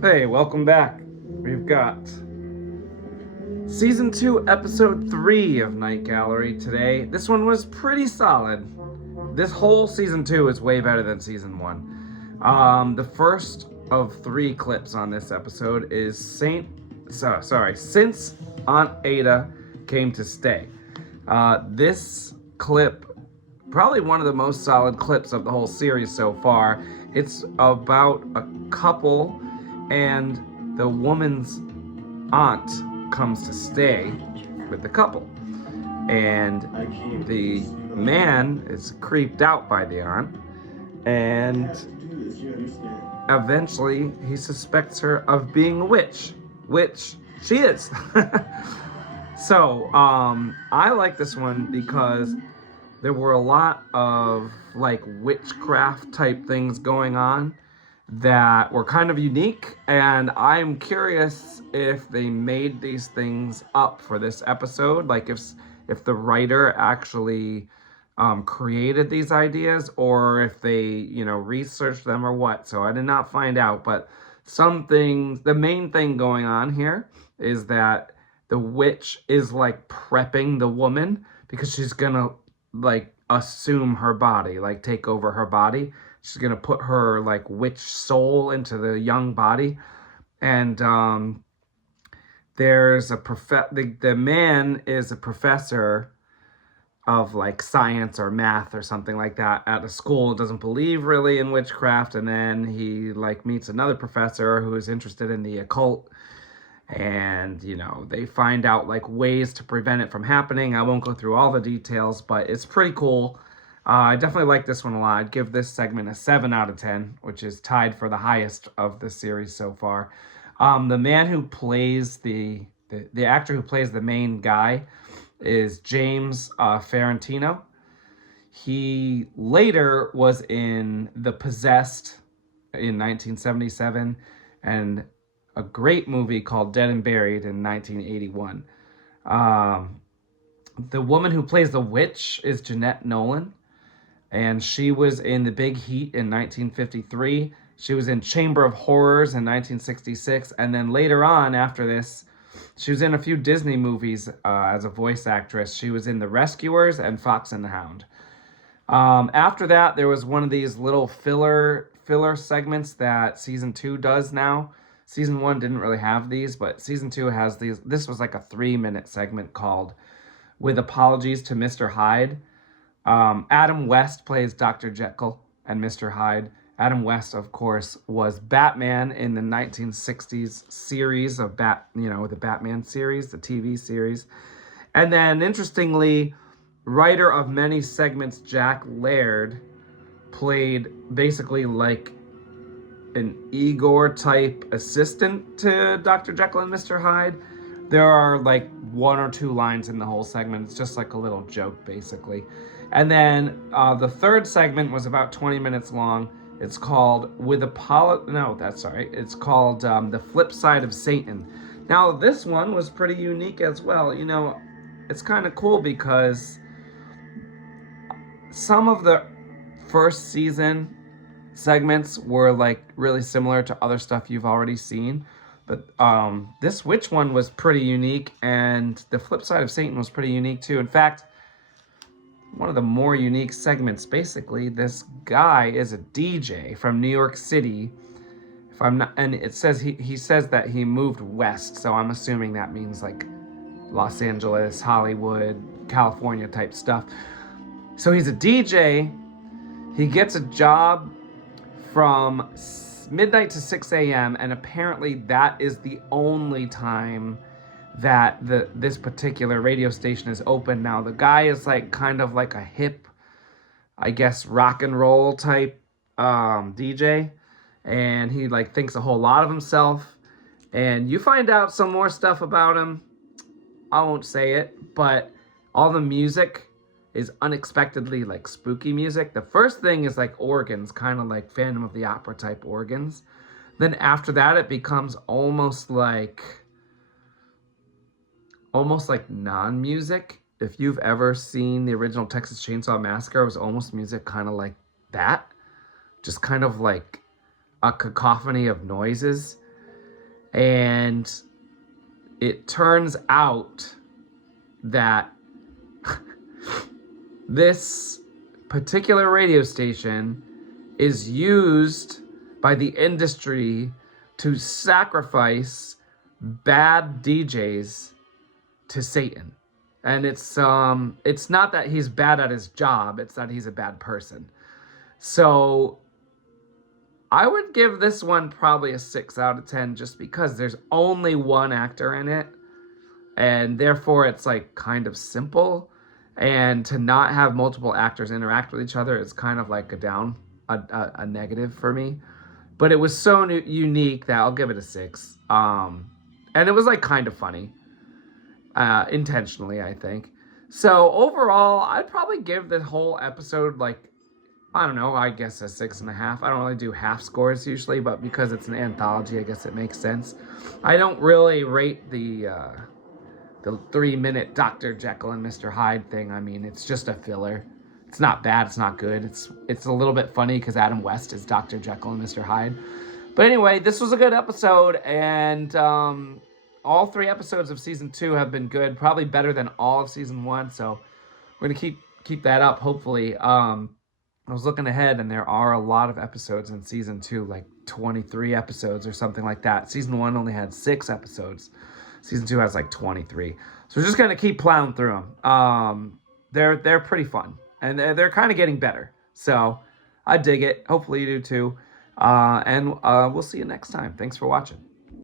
Hey, welcome back. We've got Season 2, Episode 3 of Night Gallery today. This one was pretty solid. This whole Season 2 is way better than Season 1. The first of 3 clips on this episode is Since Aunt Ada Came to Stay. This clip, probably one of the most solid clips of the whole series so far. It's about a couple and the woman's aunt comes to stay with the couple. And the man is creeped out by the aunt, and eventually he suspects her of being a witch, which she is. So, I like this one because there were a lot of like witchcraft type things going on that were kind of unique, and I'm curious if they made these things up for this episode, like if the writer actually created these ideas, or if they researched them or what. So I did not find out, but the main thing going on here is that the witch is like prepping the woman because she's gonna like assume her body, like take over her body. She's gonna put her like witch soul into the young body, and there's the man is a professor of like science or math or something like that at a school, doesn't believe really in witchcraft, and then he like meets another professor who is interested in the occult, and they find out like ways to prevent it from happening. I won't go through all the details, but it's pretty cool. I definitely like this one a lot. I'd give this segment a 7 out of 10, which is tied for the highest of the series so far. The man who plays the actor who plays the main guy is James Ferrantino. He later was in The Possessed in 1977 and a great movie called Dead and Buried in 1981. The woman who plays the witch is Jeanette Nolan, and she was in The Big Heat in 1953. She was in Chamber of Horrors in 1966, and then later on, after this, she was in a few Disney movies as a voice actress. She was in The Rescuers and Fox and the Hound. After that, there was one of these little filler segments that Season 2 does now. Season 1 didn't really have these, but Season 2 has these. This was like a 3-minute segment called With Apologies to Mr. Hyde. Adam West plays Dr. Jekyll and Mr. Hyde. Adam West, of course, was Batman in the 1960s series of the Batman series, the TV series. And then, interestingly, writer of many segments, Jack Laird, played basically like an Igor-type assistant to Dr. Jekyll and Mr. Hyde. There are like 1 or 2 lines in the whole segment. It's just like a little joke, basically. And then the third segment was about 20 minutes long. It's called It's called The Flip Side of Satan. Now, this one was pretty unique as well. It's kind of cool because some of the first season segments were like really similar to other stuff you've already seen. But this witch one was pretty unique, and The Flip Side of Satan was pretty unique too. In fact, one of the more unique segments, basically, this guy is a DJ from New York City. And it says he says that he moved west, so I'm assuming that means like Los Angeles, Hollywood, California type stuff. So he's a DJ. He gets a job from midnight to 6 a.m. and apparently that is the only time that this particular radio station is open. Now, the guy is like kind of like a hip, I guess, rock and roll type DJ, and he like thinks a whole lot of himself, and you find out some more stuff about him. I won't say it, but all the music is unexpectedly like spooky music. The first thing is like organs, kind of like Phantom of the Opera type organs. Then after that, it becomes almost like non-music. If you've ever seen the original Texas Chainsaw Massacre, it was almost music kind of like that. Just kind of like a cacophony of noises. And it turns out that this particular radio station is used by the industry to sacrifice bad DJs to Satan. And it's not that he's bad at his job, it's that he's a bad person. So I would give this one probably a 6 out of 10 just because there's only one actor in it, and therefore it's like kind of simple, and to not have multiple actors interact with each other is kind of like a negative for me. But it was so unique that I'll give it a 6. And it was like kind of funny, intentionally, I think. So overall, I'd probably give the whole episode like, I don't know, I guess a 6.5. I don't really do half scores usually, but because it's an anthology, I guess it makes sense. I don't really rate the 3-minute Dr. Jekyll and Mr. Hyde thing. I mean, it's just a filler. It's not bad, it's not good. It's a little bit funny because Adam West is Dr. Jekyll and Mr. Hyde. But anyway, this was a good episode, and all 3 episodes of season 2 have been good, probably better than all of season 1. So we're gonna keep that up, hopefully. I was looking ahead, and there are a lot of episodes in season 2, like 23 episodes or something like that. Season 1 only had 6 episodes. Season 2 has like 23. So we're just gonna keep plowing through them. They're pretty fun, and they're kind of getting better. So I dig it. Hopefully you do too. And we'll see you next time. Thanks for watching.